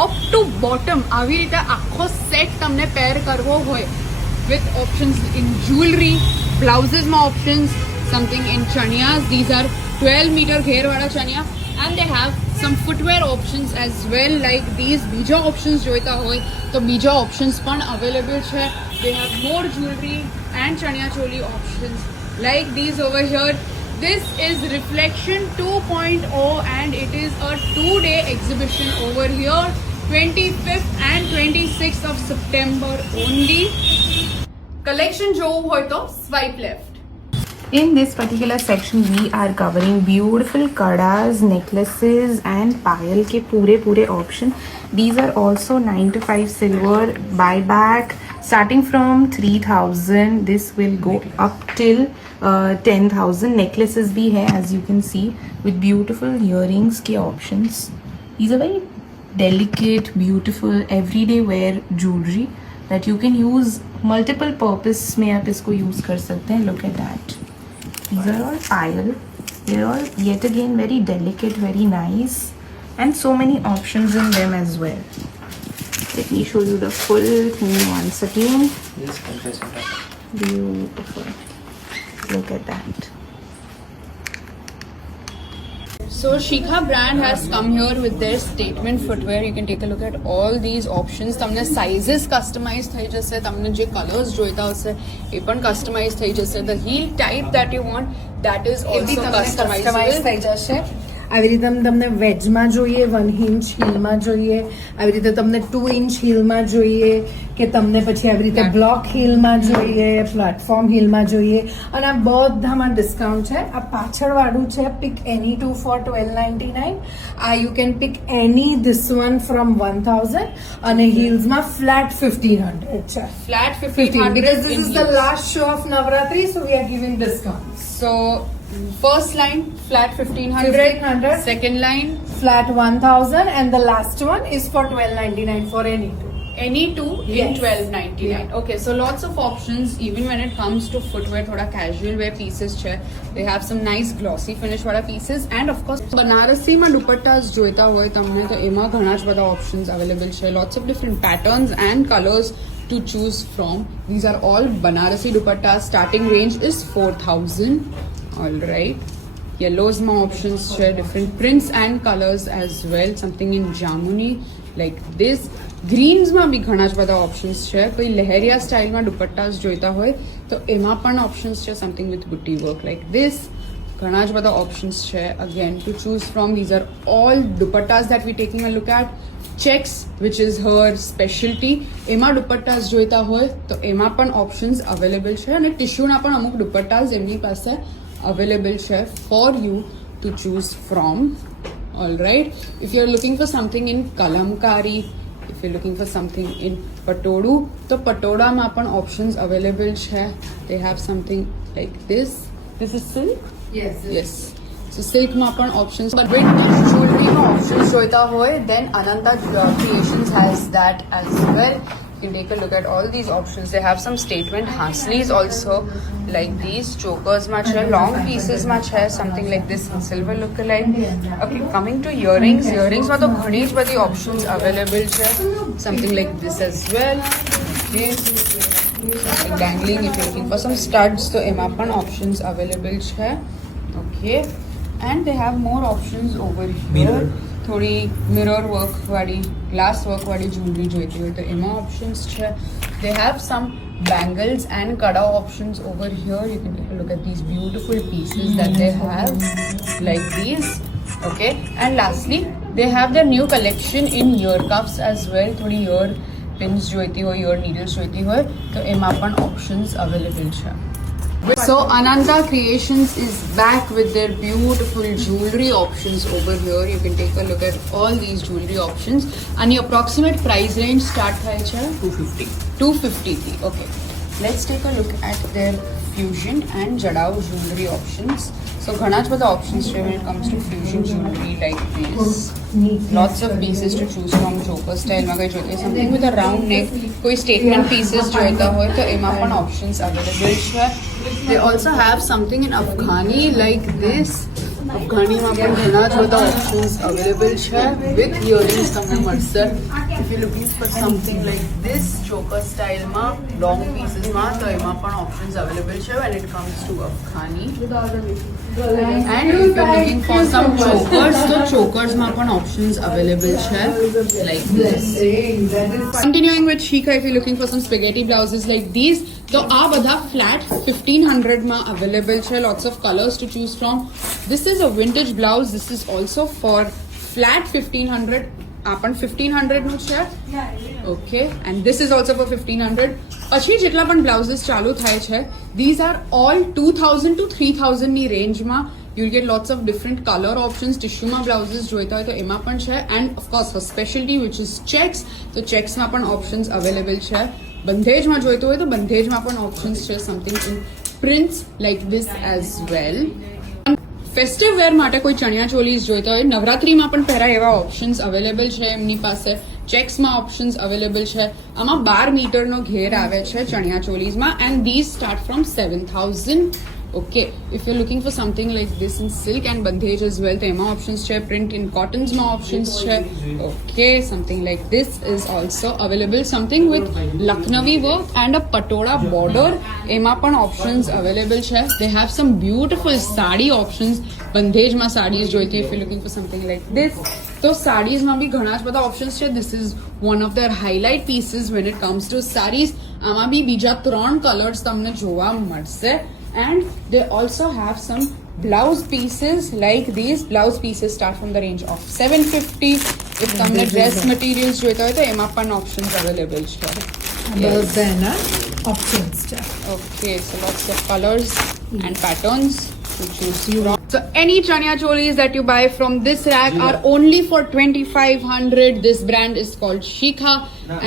ટોપ two bottom આવી રીતે આખો સેટ તમને પેર કરવો હોય with options in jewelry, blouses options, something in chanias. These are 12 meter gher wala chaniya, and they have some footwear options as well, like these bija options joita hoy to bija options pan available hai. They have more jewelry and chaniya choli options like these over here. This is Reflection 2.0 and it is a 2-day exhibition over here, 25th and 26th of September only. Collection જોવું હોય તો swipe left. In this particular section, we are covering beautiful kadas, necklaces and payal ke pure option. These are also 9 to 5 silver buyback starting from 3,000. This will go up till 10,000. Necklaces bhi hai, as you can see, with beautiful earrings ke options. These are very delicate, beautiful, everyday wear jewelry that you can use multiple purpose में आप इसको use कर सकते हैं. Look at that. These are all payal. They're all yet again very delicate, very nice, and so many options in them as well. Let me show you the full thing once again. Beautiful. Look at that. So Shikha brand has come here with their statement footwear. You can take a look at all these options. તમને sizes customize થઈ જશે, તમને જે colors જોઈતા હશે એ પણ customize થઈ જશે. The heel type that you want, that is also customizable. થઈ જશે. આવી રીતે તમને વેજમાં જોઈએ, 1 ઇંચ હીલમાં જોઈએ, આવી રીતે તમને 2 ઇંચ હીલમાં જોઈએ, કે તમને પછી આવી રીતે બ્લોક હીલમાં જોઈએ, પ્લેટફોર્મ હીલમાં જોઈએ, અને આ બધામાં ડિસ્કાઉન્ટ છે. આ પાછળવાળું છે પિક એની 2 for 1299. You can pick any this one from 1000, અને હીલ્સમાં flat 1500 છે. Flat 1500 because this in is the heels. last show of Navratri, so we are giving discounts. So first line flat 1500, second line flat 1000, and the last one is for 1299 for any two. any two in Yes. 1299. Yeah. Okay, so lots of options even when it comes to footwear. thoda casual wear pieces છે. They have some nice glossy finish wala pieces, and of course Banarasi માં dupattas જોઈતા હોય તમને તો એમાં ઘણા જ બધા options available છે. Lots of different patterns and colors to choose from. These are all Banarasi dupattas. Starting range is 4,000. All right. Yellows ma options share different prints and colors as well. Something in jamuni like this. Greens ma bhi ઘણા જ બધા options છે. કોઈ લહેરિયા સ્ટાઇલ માં દુપટ્ટાસ જોઈતા હોય તો એમાં પણ options છે. Something with booty work like this. ઘણા જ બધા options છે again to choose from. These are all dupattas that we're taking a look at. Checks, which is her specialty. એમાં દુપટ્ટાસ જોઈતા હોય તો એમાં પણ options available છે, અને ટીશ્યુના પણ અમુક દુપટ્ટાસ એમની પાસે available છે for you to choose from. All right. If you're looking for something in kalamkari, if you're looking for something in patodu, તો પટોળામાં પણ options available છે. They have something like this. This is silk? Yes. So silk માં પણ options, but with jewelry માં options જોઈતા હોય then Ananta Creations has that as well. You can take a look at all these options. They have some statement Hasleys also, like these chokers માં છે, long pieces માં છે, something like this in silver lookalike. Okay, coming to earrings. Earrings માં તો ઘણી જ બધી options available છે. Something like this as well. Okay. Something dangling. If you're looking for some studs, તો એમાં પણ options available છે. Okay. And they have more options over here. થોડી મિરર વર્ક વાળી, ગ્લાસ વર્ક વાળી જ્વેલરી જોઈતી હોય તો એમાં options છે. They have some bangles and kada options over here. You can take a look at these beautiful pieces that they have like these. Okay, and lastly they have their new collection in ear cuffs as well. થોડી ear pins જોઈતી હોય, ear needles જોઈતી હોય તો એમાં પણ options available છે. So Ananta Creations is back with their beautiful jewelry options over here. You can take a look at all these jewelry options. And the approximate price range start થાય છે 250. Okay. Let's take a look at their fusion and jadao jewelry options. So ઘણા જ બધા options છે when it comes to fusion jewelry like this. Lots of pieces to choose from. Choker style માં કઈ જોઈતી, something with a round neck, કોઈ statement pieces જોઈતા હોય તો એમાં પણ options available છે. They also have something in Afghani like this. અફઘાનીમાં પણ ઘણા જ બધા ઓપ્શન્સ અવેલેબલ છે વિથ ઇયરિંગ્સ તમને મળશે if you looking for something like this choker સ્ટાઇલમાં લોંગ પીસીસમાં તો એમાં પણ ઓપ્શન્સ અવેલેબલ છે when it comes to Afghani and if you looking for some chokers તો ચોકર્સમાં પણ ઓપ્શન્સ અવેલેબલ છે like this Continuing with Shika, if you're looking for some spaghetti blouses like these, તો આ બધા flat 1500 માં available છે. Lots of colors to choose from. This is a vintage blouse. This is also for flat 1500. આ પણ 1500 નું છે. Okay, and this is also for 1500. પછી જેટલા પણ બ્લાઉઝીસ ચાલુ થાય છે, these are all 2000 to 3000 ની રેન્જમાં. You'll get lots of different color options. ટિશ્યુમાં બ્લાઉઝીસ જોઈતા હોય તો એમાં પણ છે. And of course for specialty which is checks, તો ચેક્સમાં પણ ઓપ્શન્સ અવેલેબલ છે. બંધેજમાં જોઈતું હોય તો બંધેજમાં પણ ઓપ્શન્સ છે. Something in prints like this as well. Festive wear માટે કોઈ ચણિયા ચોલીસ જોઈતા હોય, નવરાત્રીમાં પણ પહેરાય એવા ઓપ્શન્સ અવેલેબલ છે એમની પાસે. ચેક્સમાં ઓપ્શન્સ અવેલેબલ છે. આમાં 12 મીટરનો ઘેર આવે છે ચણિયા ચોલીસમાં and this start from 7000. Okay, if you're looking for something like this in silk and bandhej as well, તો એમાં ઓપ્શન્સ છે. પ્રિન્ટ ઇન કોટન્સમાં ઓપ્શન્સ છે. Okay, something like this is also available. Something with Lucknowi work and a patola border, એમાં પણ options available છે. They have some beautiful sari options. બંધેજમાં સાડીઝ જોઈતી if you're looking for something like this. તો સાડીઝમાં બી ઘણા જ બધા ઓપ્શન્સ છે. This is one of their highlight pieces when it comes to sarees. આમાં બી બીજા 3 કલર્સ તમને જોવા મળશે. And they also have some blouse pieces like these. Blouse pieces start from the range of 750. If તમને dress materials જોઈતા હોય તો એમાં પણ options available છે. બધા એના ઓપ્શન્સ છે. Okay, so lots of colors and patterns to choose from. So any chanya cholis that you buy from this rack are only for 2500. This brand is called Shika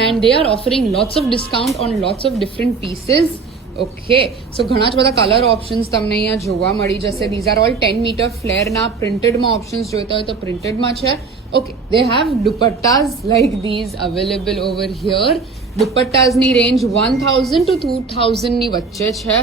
and they are offering lots of discount on lots of different pieces. Okay so ઘણા જ બધા colour options તમને અહીંયા જોવા મળી જશે. These are all 10 metre ફ્લેરના પ્રિન્ટેડમાં ઓપ્શન્સ જોઈતા હોય તો પ્રિન્ટેડમાં છે. Okay they have dupattas like these available over here. દુપટ્ટાઝની રેન્જ 1000 to 2000 ની વચ્ચે છે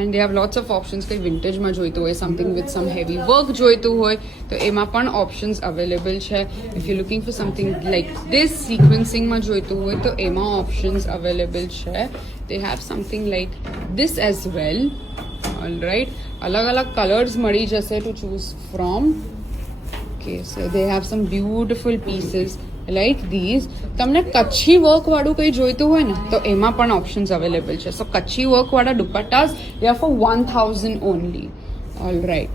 and they have lots of options. કંઈ વિન્ટેજમાં જોઈતું હોય, something with some heavy work જોઈતું હોય તો એમાં પણ ઓપ્શન્સ અવેલેબલ છે. If you looking for something like this સિક્વન્સિંગમાં જોઈતું હોય તો એમાં ઓપ્શન્સ અવેલેબલ છે. They have something like this as well. All right, अलग-अलग colors મળી જશે to choose from. Okay, so they have some beautiful pieces like these. તમને કચ્છી વર્ક વાળું કંઈ જોઈતું હોય ને તો એમાં પણ ઓપ્શન્સ અવેલેબલ છે. સો કચ્છી વર્ક વાળા દુપટ્ટાસ they are for 1000 only. All right.